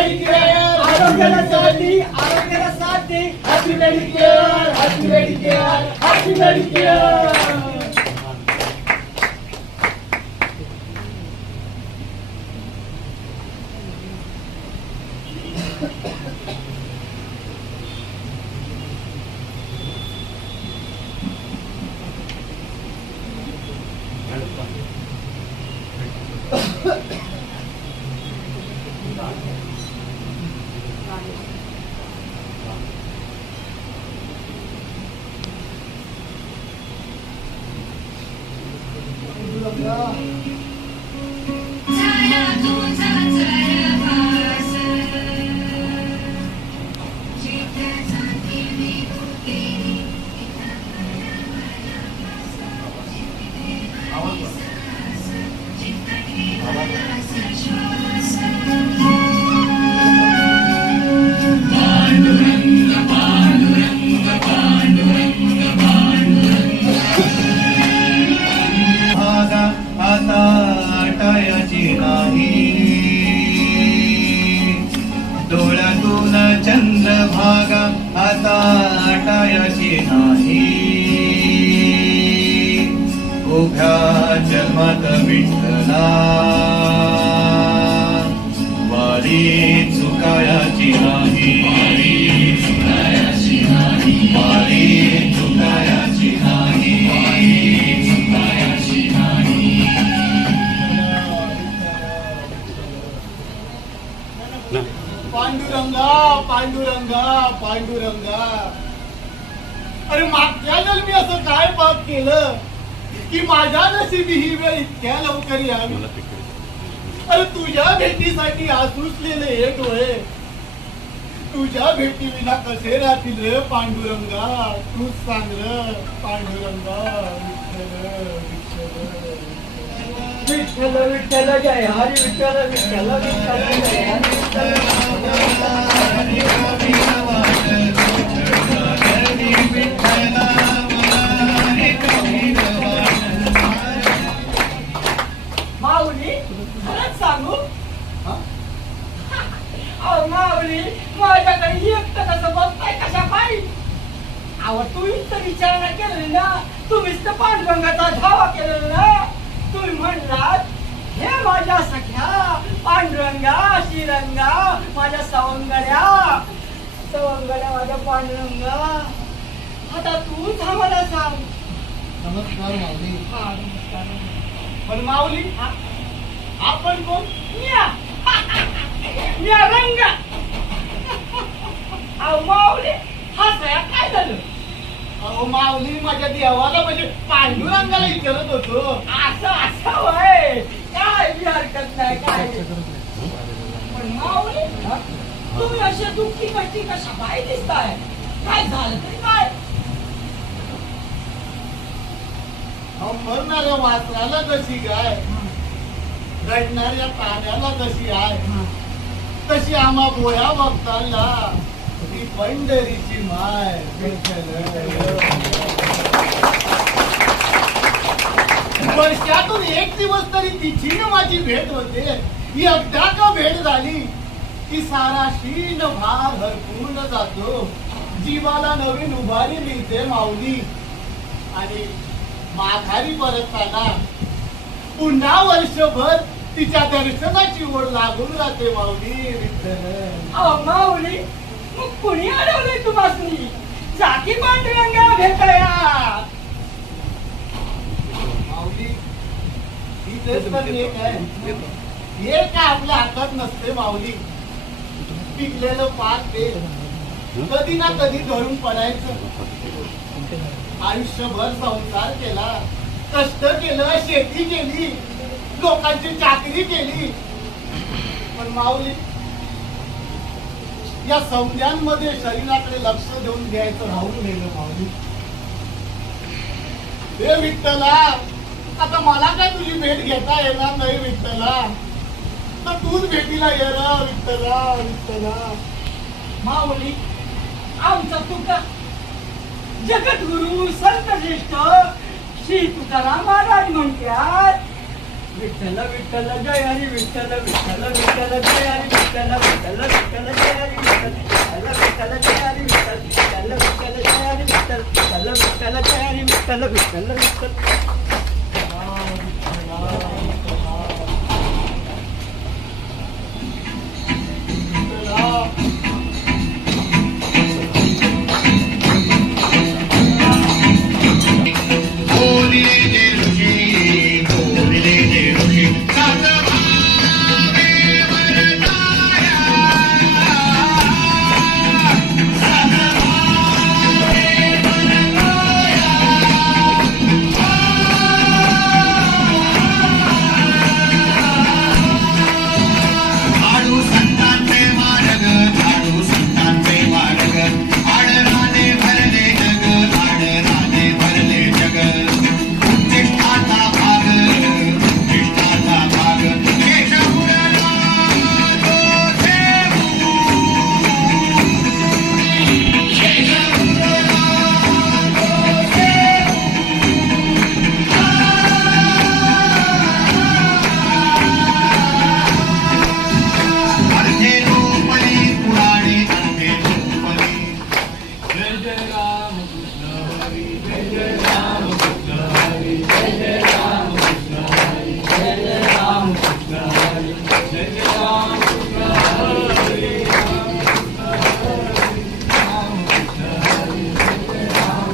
Medicare आरोग्याला साथ दे, आरोग्याला साथ दे. Happy medicare happy medicare happy medicare. डोळ्यातून चंद्रभागा आता आटायची नाही. उभ्या जन्मात विठ्ठला वारी चुकायाची नाही. वारी चुकायाची नाही. वारी चुकायाची नाही. वारी चुकायाची नाही. पांडुरंगा पांडुरंगा पांडुरंगा. अरे मागच्या जन्मी असं काय पाप केलं की माझ्या नशिबी ही वेळ इतक्या लवकर यावी. अरे तुझ्या भेटीसाठी आसुसलेले हे डोळे तुझ्या भेटी विना कसे राहतील रे पांडुरंगा. तूच सांग रे पांडुरंगा. विठ्ठल विठ्ठल विठ्ठल जय हरी विठ्ठल विठ्ठल विठ्ठल जय हरी माऊली. खरंच सांगू माऊली माझ्याकडे एकटं कसं बघताय कशा पायी. अहो तुम्हीच तर विचारणा केली ना. तुम्हीच तर पांडुरंगाचा धावा केलेला ना. तुम्ही म्हणलात हे माझ्या सख्या पांडुरंगा श्रीरंगा माझ्या सवंगड्या सवंगड्या माझ्या पांडुरंगा. आता तूच आम्हाला सांग. नमस्कार माऊली. हा नमस्कार. पण माऊली आपण कोण? मी रंग. अहो माऊली हसाया काय झालं? अहो माऊली माझ्या देवाला म्हणजे पांडुरंगाला विचारत होतो. असं असं होय. काय बी हरकत नाही काय. पण माऊली तुम्ही असे दुःखी कशी कशा बाई दिसताय. काय झालं तरी काय? अहो मरणाऱ्या वासराला कशी गाय रडणाऱ्या प्राण्याला कशी आहे तशी आम्हा बोया भक्तांना ती पंढरीची माय. वर्षातून एक दिवस तरी तिची न माझी भेट होते. ही एकदा का भेट झाली की सारा शीन भार हरपून जातो. जीवाला नवीन उभारी मिळते माऊली. आणि माघारी परतताना पुन्हा वर्षभर तिच्या दर्शनाची ओढ लागून राहते माऊली. विठ्ठल माऊली मग कुणी अडवलंय तुम्हाला? जाती पांडुरंगा भेटाया. माऊली ही तेच तर एक आहे. हे काय आपल्या हातात नसते माऊली. पिकलेलं पाक ते कधी ना कधी धरून पडायचं. आयुष्यभर संसार केला, कष्ट केलं, शेती केली, लोकांची चाकरी केली. पण माऊली या संध्यांमध्ये शरीराकडे लक्ष देऊन घ्यायचं राहून गेलं माऊली. हे विठ्ठला आता मला काय तुझी भेट घेता येणार नाही विठ्ठला. तर तूच भेटीला ये ना विठ्ठला. विठ्ठला माऊली आमचा तुका जगद्गुरु संत ज्येष्ठ श्री तुकाराम महाराज म्हणतात विठ्ठल विठ्ठल जय हरी विठ्ठल विठ्ठल विठ्ठल जय हरी विठ्ठल विठ्ठल विठ्ठल जय हरी विठ्ठल विठ्ठल विठ्ठल बोलिले जे ऋषी बोलिले जे ऋषी सात भावे वरदाया सात भावे वरदाया आडू संतांचे मार्ग आडू संतांचे मार्ग आडराने भरले जग आडराने भरले जग उच्चिष्टाचा भाग उच्चिष्टाचा भाग केशवपुरला तो देऊ केशवपुरला तो देऊ अर्धे रूपली पुराणे अर्धे रूपली जय जय राम कृष्ण हरी जय जय राम कृष्ण हरी जय जय राम कृष्ण हरी जय जय राम कृष्ण हरी जय जय राम कृष्ण हरी राम कृष्ण हरी जय जय राम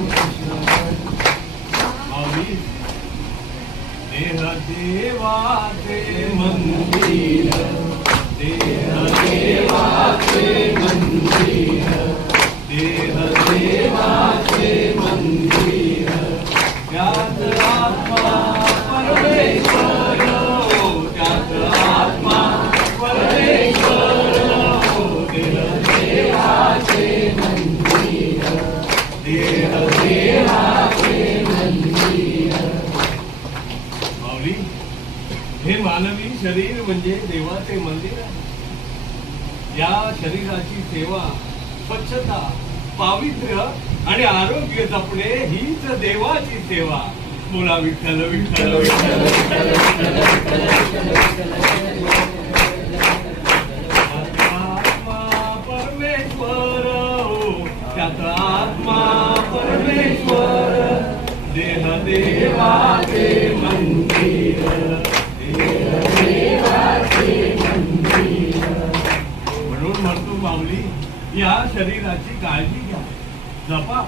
कृष्ण हरी देह देवाचे मंदिर देह देवाचे मंदिर देह देवाचे मंदिर त्यात आत्मा परमेश्वर त्यात आत्मा परमेश्वर देह देवाचे मंदिर देह देवाचे मंदिर माऊली हे मानवी शरीर म्हणजे देवाचे मंदिर आहे या शरीराची सेवा स्वच्छता पावित्र्य आणि आरोग्य जपणे हीच देवाची सेवा बोला विठ्ठल विठ्ठल विठ्ठल विठ्ठल आत्मा परमेश्वर त्यात आत्मा परमेश्वर देह देवाचे मंदिर देह देवाचे मंदिर म्हणून म्हणतो माऊली या शरीराची काळजी घ्या जपा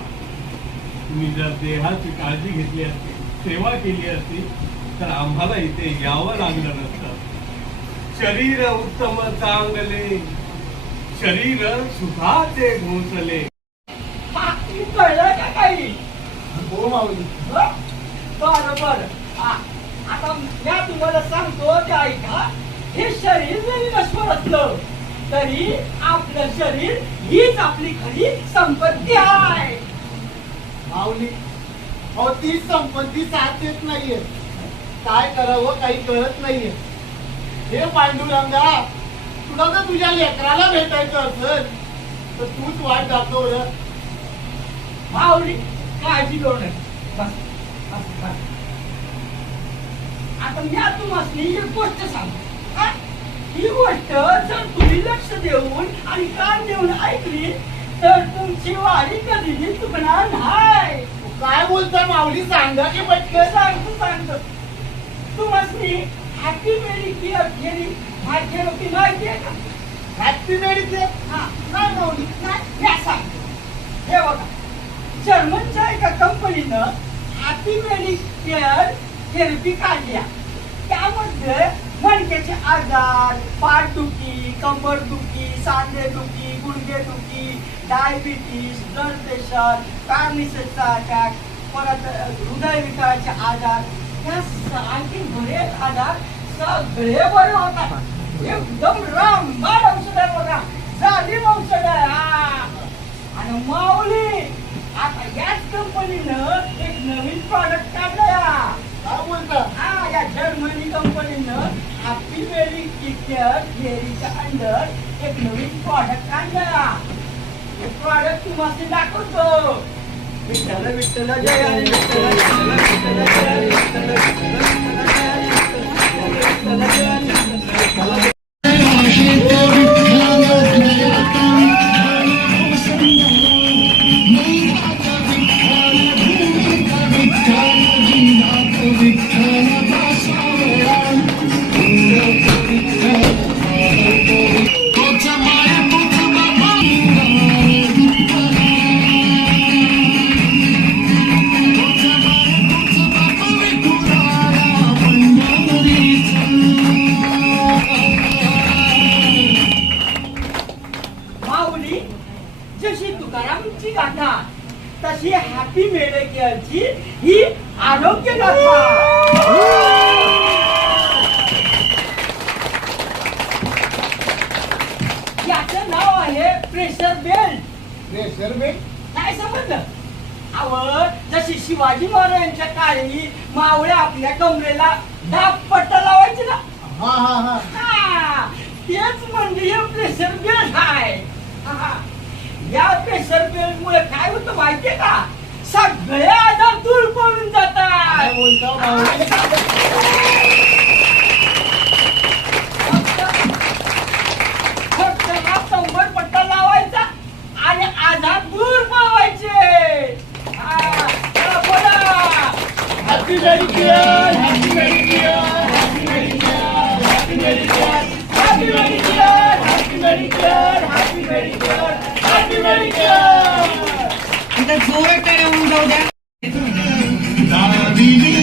तुम्ही जर देहाची काळजी घेतली असती सेवा केली असती तर आम्हाला इथे यावं लागलं नसतं शरीर उत्तम चांगले शरीर सुखाचे घोसले कळलं का काही हो माऊली बरं बरं आता या तुम्हाला सांगतो ते ऐका हे शरीर जरी नश्वर असलं तरी आपलं शरीर हीच आपली खरी संपत्ती आहे माऊली अहो ती संपत्ती साथ देत नाहीये काय करावं काही कळत नाहीये हे पांडुरंगा तुला जर तुझ्या लेकराला भेटायचं असेल तर तूच वाट दाखव रे माऊली काळजी करू नये बस बस बस आता मी तुम्हाला एक गोष्ट सांगतो हा? ही गोष्ट जर तुम्ही लक्ष देऊन आणि कान देऊन ऐकली तर तुमची वारी कधीही चुकणार नाही काय बोलता माऊली सांगा की पटकन सांगतो तुम्हाला हॅपी मेरी केअर केली थेरपी माहिती आहे का हॅपी मेडिकेअर हा नाही माऊली नाही मी सांगतो हे बघा जर्मनच्या एका कंपनीनं हॅपी मेरी केअर थेरपी काढल्या त्यामध्ये मणक्याचे आजार पाठदुखी कंबरदुखी सांधेदुखी गुडघेदुखी डायबिटीस ब्लड प्रेशर पॅरालिसिसचा अटॅक परत हृदयविकाराचे आजार या आणखी बरेच आजार सगळे बरे होतात एकदम रामबाण औषध आहे बघा जालीम औषध आहे आणि माऊली आता याच कंपनीनं एक नवीन प्रॉडक्ट काढलं काय बोलता हा या जर्मनी कंपनीनं हॅपी मेरी केअर थेअरीच्या अंडर एक नवीन प्रॉडक्ट काढला हे प्रॉडक्ट तुम्हाला दाखवतो विठ्ठल विठ्ठल जय हरी विठ्ठल विठ्ठल विठ्ठल जय हरी विठ्ठल विठ्ठल विठ्ठल जय हरी विठ्ठल विठ्ठल जय हरी विठ्ठल Thank you. माऊली, जशी तुकारामची गाथा तशी हॅपी मेडिकेअरची ही आरोग्य गाथा. याचं नाव आहे प्रेशर बेल्ट. प्रेशर बेल्ट काय समजलं? अव जशी शिवाजी महाराजांच्या काळी मावळे आपल्या कमरेला दाब पट्टा लावायचे ना, हा हा हा हा, तेच म्हणजे हे प्रेशर बेल्ट आहे. हा. या प्रेशर बेल्ट मुळे काय होतं माहितीये का? सगळे आजार दूर पडून काय जातात. बोलता माऊली? फक्त हा कंबर पट्टा लावायचा आणि आजार दूर पळवायचे. हा, चला बोला. Happy medicare, happy medicare, happy medicare, happy medicare, happy medicare, happy medicare, happy medicare, happy Medicare. जोरात टाळ्या होऊन जाऊ द्या. दाविनी